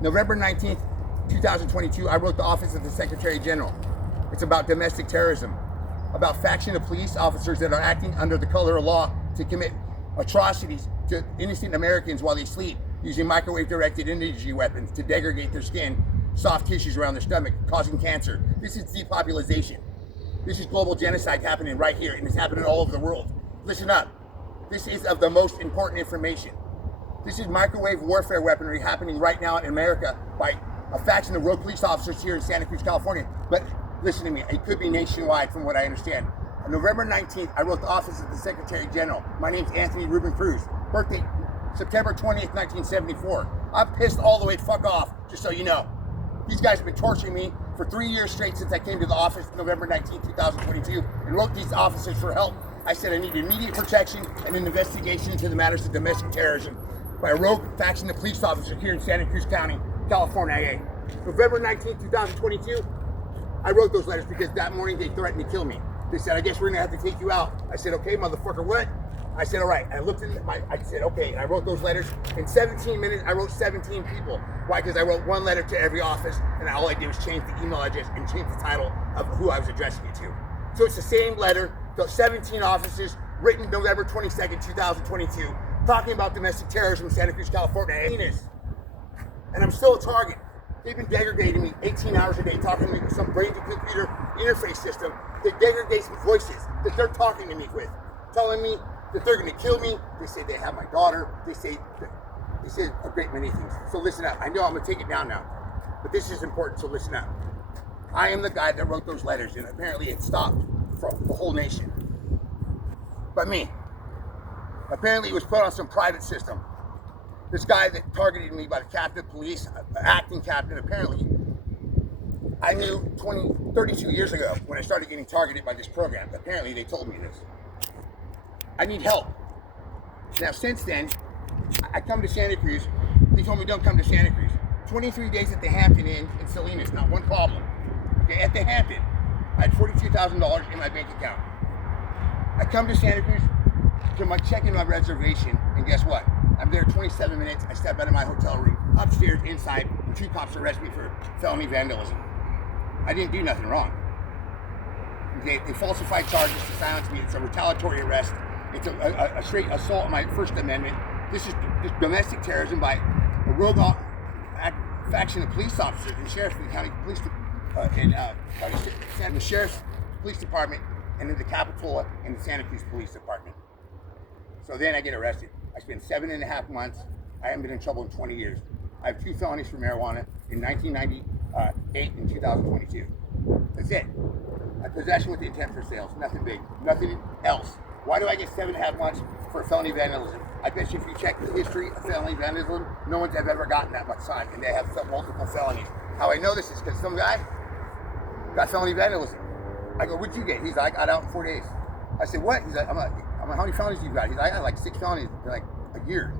November 19th, 2022, I wrote the Office of the Secretary General. It's about domestic terrorism, about faction of police officers that are acting under the color of law to commit atrocities to innocent Americans while they sleep, using microwave-directed energy weapons to degrade their skin, soft tissues around their stomach, causing cancer. This is depopulation. This is global genocide happening right here, and it's happening all over the world. Listen up. This is of the most important information. This is microwave warfare weaponry happening right now in America by a faction of rogue police officers here in Santa Cruz, California. But listen to me, it could be nationwide from what I understand. On November 19th, I wrote the Office of the Secretary General. My name's Anthony Ruben Cruz. Birthday, September 20th, 1974. I'm pissed all the way fuck off, just so you know. These guys have been torturing me for 3 years straight since I came to the office November 19, 2022, and wrote these officers for help. I said I need immediate protection and an investigation into the matters of domestic terrorism by a rogue faction of police officers here in Santa Cruz County, California. November 19, 2022, I wrote those letters because that morning they threatened to kill me. They said, I guess we're gonna have to take you out. I said, okay, motherfucker, what? I said, all right. I looked in I said, okay, and I wrote those letters. In 17 minutes, I wrote 17 people. Why? Because I wrote one letter to every office, and all I did was change the email address and change the title of who I was addressing it to. So it's the same letter, to 17 offices, written November 22nd, 2022, talking about domestic terrorism in Santa Cruz, California. And I'm still a target. They've been degrading me 18 hours a day, talking to me with some brain-to-computer interface system that degrades voices that they're talking to me with, telling me that they're going to kill me. They say they have my daughter. They say a great many things. So listen up. I know I'm going to take it down now, but this is important, so listen up. I am the guy that wrote those letters, and apparently it stopped from the whole nation. But me. Apparently it was put on some private system. This guy that targeted me by the captain of police, acting captain, apparently, I knew 32 years ago when I started getting targeted by this program. Apparently they told me this. I need help. Now since then, I come to Santa Cruz. They told me don't come to Santa Cruz. 23 days at the Hampton Inn in Salinas, not one problem. Okay, at the Hampton, I had $42,000 in my bank account. I come to Santa Cruz to check in my reservation, and guess what? I'm there 27 minutes. I step out of my hotel room, upstairs, inside, and 2 cops arrest me for felony vandalism. I didn't do nothing wrong. They falsified charges to silence me. It's a retaliatory arrest. It's a straight assault on my First Amendment. This is domestic terrorism by a rogue faction of police officers and sheriffs in the county police in the sheriff's police department and in the Capitola and the Santa Cruz Police Department. So then I get arrested. I spent 7.5 months. I haven't been in trouble in 20 years. I have 2 felonies for marijuana in 1998 and 2022. That's it. Possession with the intent for sales. Nothing big. Nothing else. Why do I get 7.5 months for felony vandalism? I bet you if you check the history of felony vandalism, no one's ever gotten that much time, and they have multiple felonies. How I know this is because some guy got felony vandalism. I go, what'd you get? He's like, I got out in 4 days. I said, what? He's like, I'm like, how many felonies do you got? He's like, I got like 6 felonies in like a year.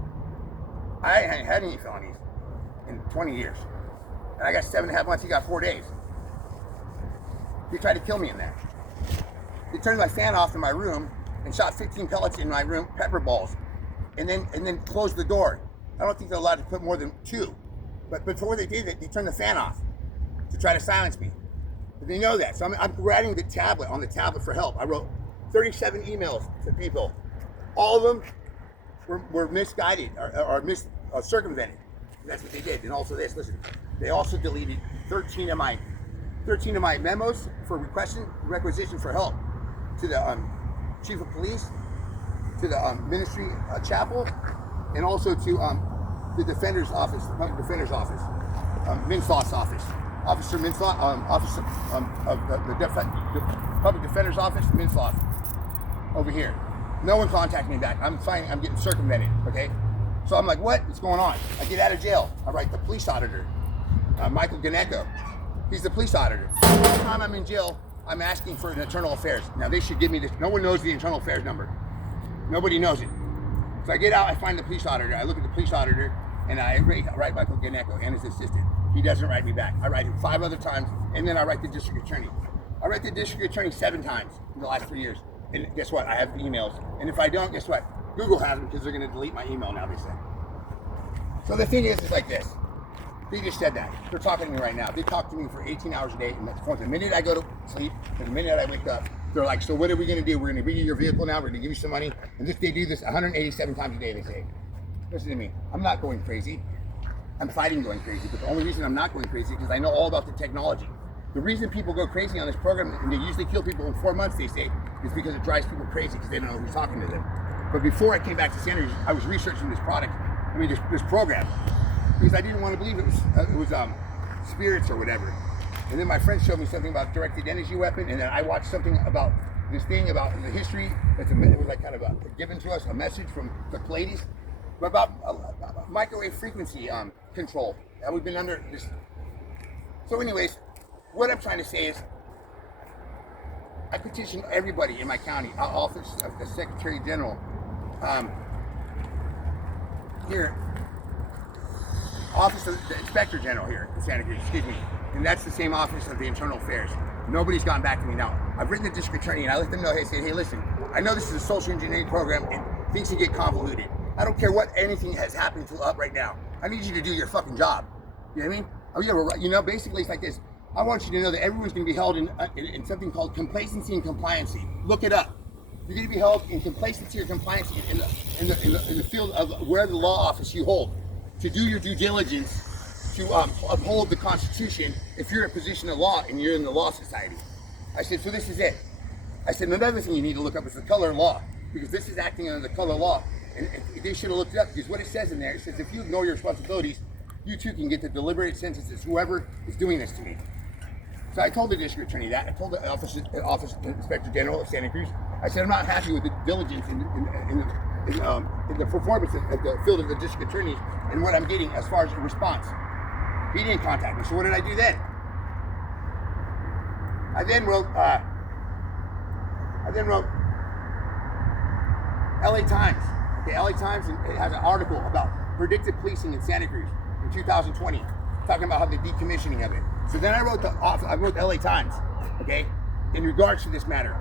I ain't had any felonies in 20 years. And I got 7.5 months, he got 4 days. He tried to kill me in there. He turned my fan off in my room and shot 15 pellets in my room, pepper balls, and then closed the door. I don't think they're allowed to put more than 2. But before they did it, they turned the fan off to try to silence me. But they know that. So I'm writing the tablet on the tablet for help. I wrote 37 emails to people. All of them were misguided or circumvented. That's what they did. And also this, listen, they also deleted 13 of my memos for requisition for help to the chief of police, to the ministry chapel, and also to the defender's office, the public defender's office, Minslaw's office, Officer Minslaw, officer of the public defender's office, Minslaw, over here. No one contacted me back. I'm getting circumvented. Okay, so I'm like, what's going on? I get out of jail. I write the police auditor, Michael Ganecko. He's the police auditor. Every time I'm in jail, I'm asking for an internal affairs. Now they should give me this. No one knows the internal affairs number. Nobody knows it. So I get out, I find the police auditor. I look at the police auditor, and I write Michael Ganecko and his assistant. He doesn't write me back. I write him 5 other times, and then I write the district attorney. I write the district attorney 7 times in the last 3 years. And guess what? I have the emails. And if I don't, guess what? Google has them because they're going to delete my email now, they say. So the thing is like this. They just said that. They're talking to me right now. They talk to me for 18 hours a day. And from the minute I go to sleep to the minute I wake up, they're like, so what are we going to do? We're going to bring you your vehicle now. We're going to give you some money. And they do this 187 times a day, they say. Listen to me. I'm not going crazy. I'm fighting going crazy. But the only reason I'm not going crazy is because I know all about the technology. The reason people go crazy on this program, and they usually kill people in 4 months, they say, is because it drives people crazy because they don't know who's talking to them. But before I came back to Santa Cruz, I was researching this product, this program, because I didn't want to believe it was spirits or whatever. And then my friend showed me something about directed energy weapon, and then I watched something about this thing about the history. It was like kind of given to us, a message from the Pleiades, but about microwave frequency control. And we've been under this. So anyways, what I'm trying to say is, I petitioned everybody in my county, office of the Secretary General, here, office of the Inspector General here in Santa Cruz, excuse me, and that's the same office of the Internal Affairs. Nobody's gotten back to me now. I've written the district attorney and I let them know, hey, listen, I know this is a social engineering program and things can get convoluted. I don't care what anything has happened to up right now. I need you to do your fucking job. You know what I mean? Basically it's like this. I want you to know that everyone's going to be held in something called complacency and compliancy. Look it up. You're going to be held in complacency or compliancy in the field of where the law office you hold, to do your due diligence to uphold the Constitution if you're in a position of law and you're in the law society. I said, so this is it. I said, another thing you need to look up is the color law, because this is acting under the color law, and they should have looked it up, because what it says in there, it says if you ignore your responsibilities, you too can get the deliberated sentences, whoever is doing this to me. So I told the district attorney that. I told the office Inspector General of Santa Cruz. I said, I'm not happy with the diligence in the performance of the field of the district attorneys and what I'm getting as far as a response. He didn't contact me. So what did I do then? I then wrote LA Times. Okay, LA Times, it has an article about predictive policing in Santa Cruz in 2020, talking about how the decommissioning of it. So then I wrote the LA Times, okay, in regards to this matter.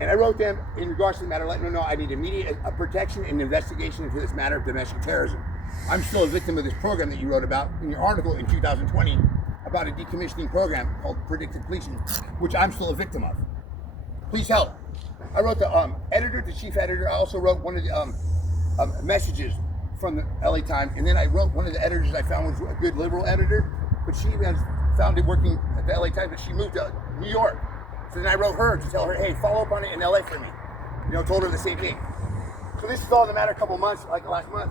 And I wrote them in regards to the matter, letting them know I need immediate protection and investigation into this matter of domestic terrorism. I'm still a victim of this program that you wrote about in your article in 2020 about a decommissioning program called predictive policing, which I'm still a victim of. Please help. I wrote the editor, the chief editor. I also wrote one of the messages from the LA Times, and then I wrote one of the editors I found was a good liberal editor, but she has found it working at the LA Times, but she moved to New York. So then I wrote her to tell her, hey, follow up on it in LA for me. Told her the same thing. So this is all in the matter of a couple months, like last month.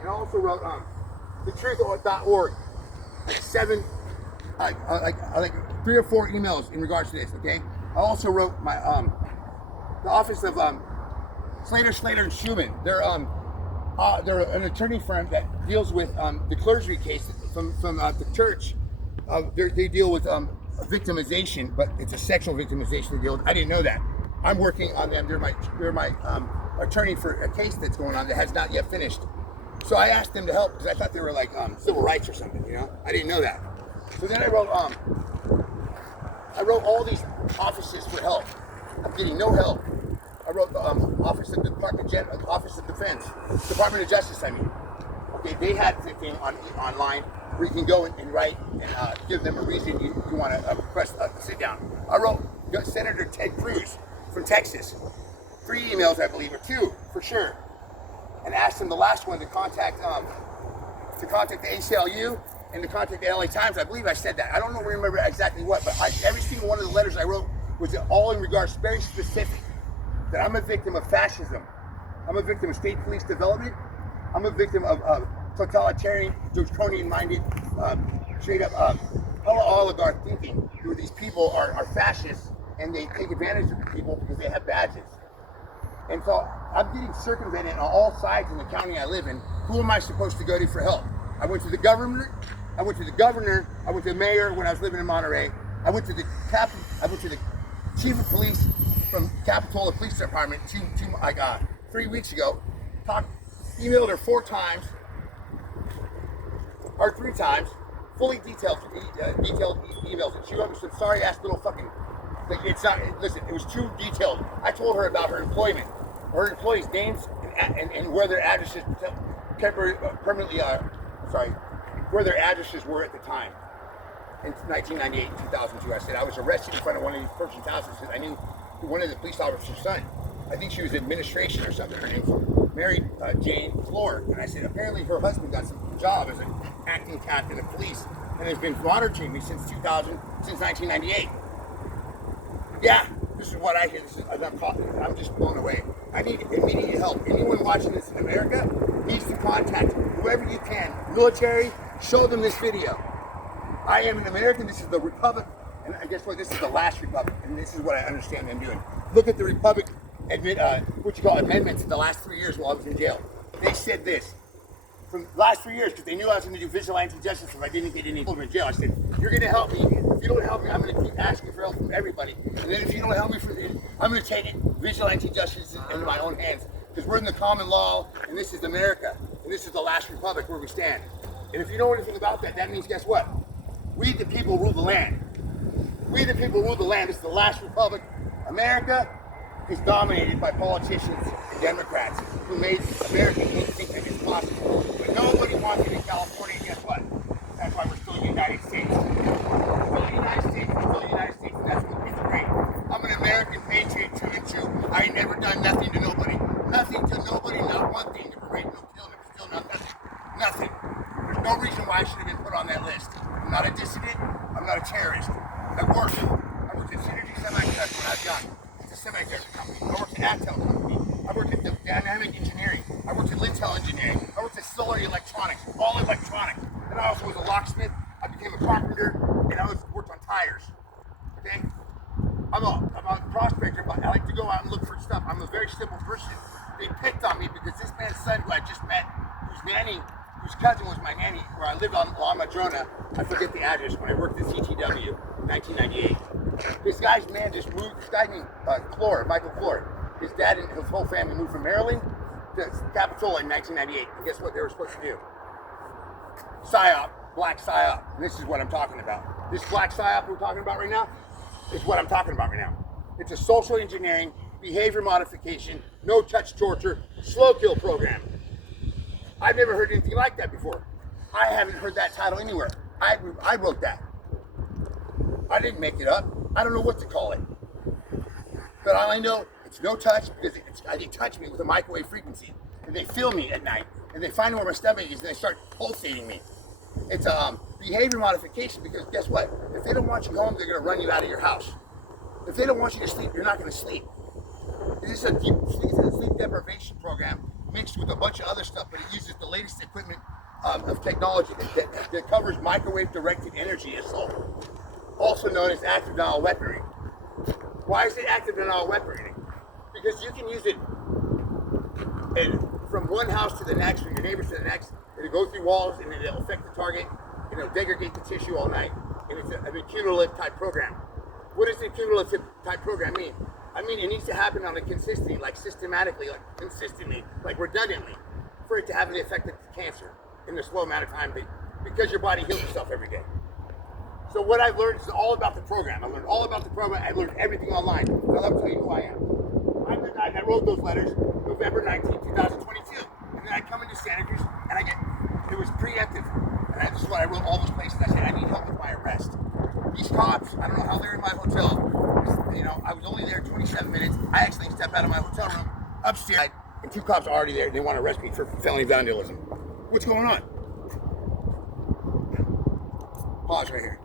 And I also wrote thetruth.org, like 3 or 4 emails in regards to this, okay? I also wrote my the office of Slater and Schumann. They're an attorney firm that deals with the clergy case from the church. They deal with victimization, but it's a sexual victimization they deal with. I didn't know that. I'm working on them. They're my attorney for a case that's going on that has not yet finished. So I asked them to help because I thought they were like civil rights or something. I didn't know that. So then I wrote all these offices for help. I'm getting no help. I wrote the Office of Office of Defense, Department of Justice. Okay, they had the thing online where you can go and write and give them a reason you want to request a sit down. I wrote Senator Ted Cruz from Texas, 3 emails I believe, or 2 for sure, and asked him the last one to contact the ACLU and to contact the LA Times. I believe I said that. I don't remember exactly what, but every single one of the letters I wrote was all in regards, very specific, that I'm a victim of fascism. I'm a victim of state police development. I'm a victim of totalitarian, draconian-minded, straight-up oligarch thinking, where these people are fascists and they take advantage of the people because they have badges. And so I'm getting circumvented on all sides in the county I live in. Who am I supposed to go to for help? I went to the governor. I went to the mayor when I was living in Monterey. I went to the chief of police from Capitola Police Department 3 weeks ago. Emailed her 4 times, or 3 times, fully detailed emails. And she wrote me some sorry ass little fucking. It's not. Listen, it was too detailed. I told her about her employment, her employees' names and where their addresses permanently are. where their addresses were at the time. In 1998 and 2002, I said I was arrested in front of one of these person's houses and I knew one of the police officer's son. I think she was administration or something. Her name's Mary Jane Floor. And I said apparently her husband got some job as an acting captain of police and has been monitoring me since 1998. Yeah, this is what I hear. I'm just blown away. I need immediate help. Anyone watching this in America needs to contact whoever you can. Military, show them this video. I am an American. This is the Republic, and guess what? This is the last Republic, and this is what I understand them doing. Look at the Republic amendments in the last 3 years while I was in jail. They said this from the last 3 years because they knew I was going to do vigilante justice if I didn't get any over in jail. I said, "You're going to help me. If you don't help me, I'm going to keep asking for help from everybody. And then if you don't help me for this, I'm going to take it vigilante justice into my own hands because we're in the common law, and this is America, and this is the last Republic where we stand. And if you know anything about that, that means guess what? We the people rule the land. We the people rule the land. This is the last Republic. America is dominated by politicians and Democrats who made America think that it's possible. But nobody wants it in California, and guess what? That's why we're still the United States. We're still the United States, we're still the United States, and that's what makes it great. I'm an American patriot, true and true. I ain't never done nothing to nobody. Nothing to nobody, not one thing. Never raped, no killed, never still nothing. Nothing. There's no reason why I should have been put on that list. I'm not a dissident. I'm not a terrorist. I worked at Synergy Semiconductor when I was young. It's a semiconductor company. I worked at Attel company. I worked at Dynamic Engineering. I worked at Lintel Engineering. I worked at Solar Electronics, all electronics. And I also was a locksmith. I became a carpenter, and I worked on tires. Okay? I'm a prospector, but I like to go out and look for stuff. I'm a very simple person. They picked on me because this man's son, who I just met, whose cousin was my nanny, where I lived on La Madrona. I forget the address when I worked at CTW in 1998. This guy's man just moved. This guy named Michael Clore. His dad and his whole family moved from Maryland to Capitola in 1998. And guess what they were supposed to do? PSYOP, black PSYOP. And this is what I'm talking about. This black PSYOP we're talking about right now is what I'm talking about right now. It's a social engineering, behavior modification, no-touch torture, slow kill program. I've never heard anything like that before. I haven't heard that title anywhere. I wrote that. I didn't make it up. I don't know what to call it. But all I know, it's no touch because they touch me with a microwave frequency. And they feel me at night. And they find where my stomach is and they start pulsating me. It's behavior modification because guess what? If they don't want you home, they're going to run you out of your house. If they don't want you to sleep, you're not going to sleep. This is a sleep deprivation program mixed with a bunch of other stuff, but it uses the latest equipment of technology that covers microwave-directed energy assault, also known as active denial weaponry. Why is it active denial weaponry? Because you can use it from one house to the next, from your neighbors to the next. It'll go through walls and it'll affect the target, and it'll degrade the tissue all night. And it's an accumulative type program. What does the accumulative type program mean? I mean, it needs to happen on a consistently, like systematically, like consistently, like redundantly, for it to have an effect of cancer in a slow amount of time, because your body heals itself every day. So what I've learned is all about the program. I learned all about the program. I learned everything online. Now let me tell you who I am. I'm the guy that wrote those letters November 19, 2022. And then I come into Santa Cruz, and it was preemptive. And this is what I wrote all those places. I said, I need help with my arrest. These cops, I don't know how they're in my hotel. You know, I was only there 27 minutes. I actually stepped out of my hotel room upstairs, and two cops are already there. They want to arrest me for felony vandalism. What's going on? Pause right here.